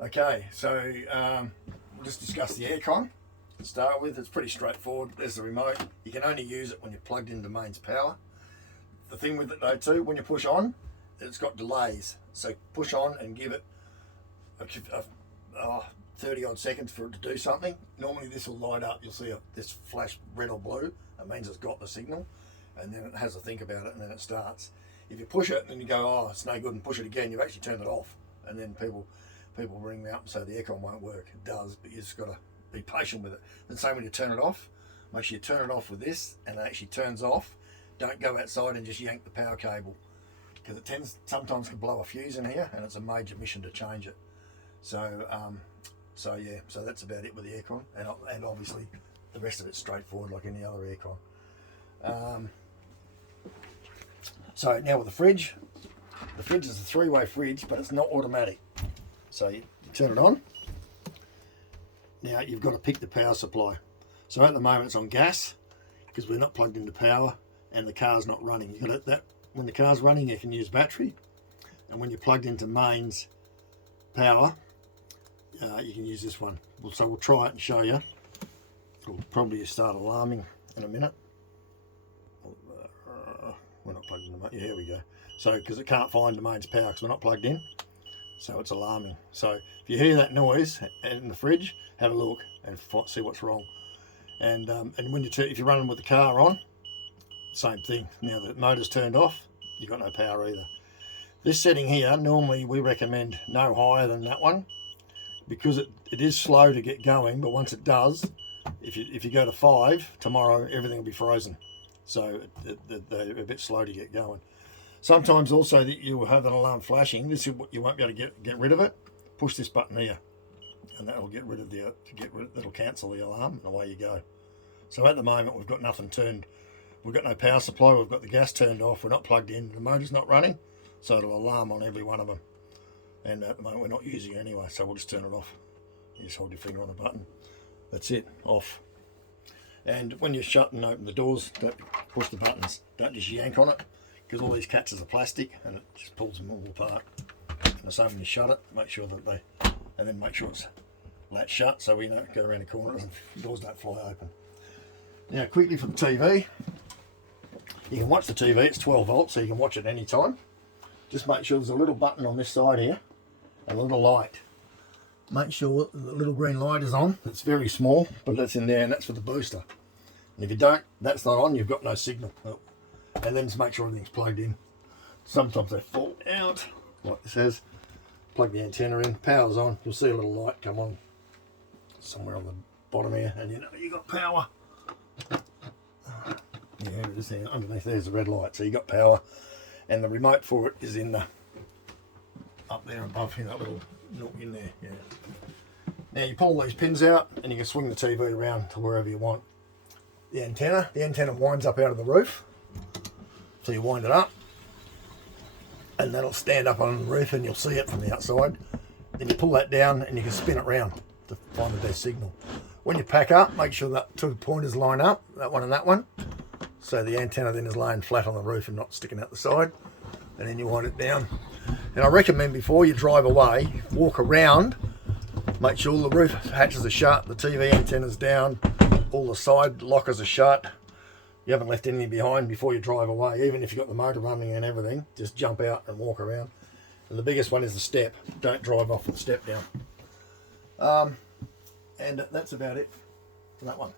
Okay, so we'll just discuss the aircon to start with. It's pretty straightforward. There's the remote. You can only use it when you're plugged into mains power. The thing with it though too, when you push on, it's got delays. So push on and give it a 30 odd seconds for it to do something. Normally this will light up. You'll see this flash red or blue. That means it's got the signal, and then it has to think about it, and then it starts. If you push it and then you go, oh, it's no good, and push it again, you've actually turned it off, and then people ring me up and say the aircon won't work. It does, but you just got to be patient with it. The same when you turn it off. Make sure you turn it off with this, and it actually turns off. Don't go outside and just yank the power cable, because it sometimes can blow a fuse in here, and it's a major mission to change it. So yeah, so that's about it with the aircon, and obviously the rest of it's straightforward like any other aircon. So now with the fridge is a three-way fridge, but it's not automatic. So you turn it on. Now you've got to pick the power supply. So at the moment it's on gas because we're not plugged into power and the car's not running. You got that when the car's running, you can use battery, and when you're plugged into mains power, you can use this one. So we'll try it and show you. It'll probably start alarming in a minute. We're not plugged in. Yeah, here we go. So because it can't find the mains power because we're not plugged in, so it's alarming. So if you hear that noise in the fridge, have a look and see what's wrong. And when if you're running with the car on, same thing. Now the motor's turned off, you've got no power either. This setting here, normally we recommend no higher than that one, because it is slow to get going, but once it does, if you go to 5 tomorrow, everything will be frozen. So they're a bit slow to get going. Sometimes also that you will have an alarm flashing. You won't be able to get rid of it. Push this button here, and that'll get rid of that'll cancel the alarm, and away you go. So at the moment we've got nothing turned. We've got no power supply. We've got the gas turned off. We're not plugged in. The motor's not running, so it'll alarm on every one of them. And at the moment we're not using it anyway, so we'll just turn it off. You just hold your finger on the button. That's it, off. And when you shut and open the doors, don't push the buttons. Don't just yank on it, because all these catches are plastic and it just pulls them all apart. And the same when you shut it, make sure that and then make sure it's latch shut so we don't go around the corner and the doors don't fly open. Now quickly for the TV, you can watch the TV, it's 12 volts, so you can watch it any time. Just make sure there's a little button on this side here, and a little light. Make sure the little green light is on. It's very small, but it's in there, and that's for the booster. And if you don't, that's not on, you've got no signal. And then just make sure everything's plugged in. Sometimes they fall out, like it says. Plug the antenna in, power's on. You'll see a little light come on somewhere on the bottom here, and you know you've got power. Yeah, it is there. Underneath there's the red light, so you got power. And the remote for it is in the up there above here, that little nook in there. Yeah. Now you pull these pins out and you can swing the TV around to wherever you want. The antenna winds up out of the roof, so you wind it up and that'll stand up on the roof and you'll see it from the outside. Then you pull that down and you can spin it round to find the best signal. When you pack up, make sure that 2 pointers line up, that one and that one, so the antenna then is laying flat on the roof and not sticking out the side. And then you wind it down. And I recommend before you drive away, walk around, make sure all the roof hatches are shut, the TV antenna's down, all the side lockers are shut. You haven't left anything behind before you drive away. Even if you've got the motor running and everything, just jump out and walk around. And the biggest one is the step. Don't drive off with the step down. And that's about it for that one.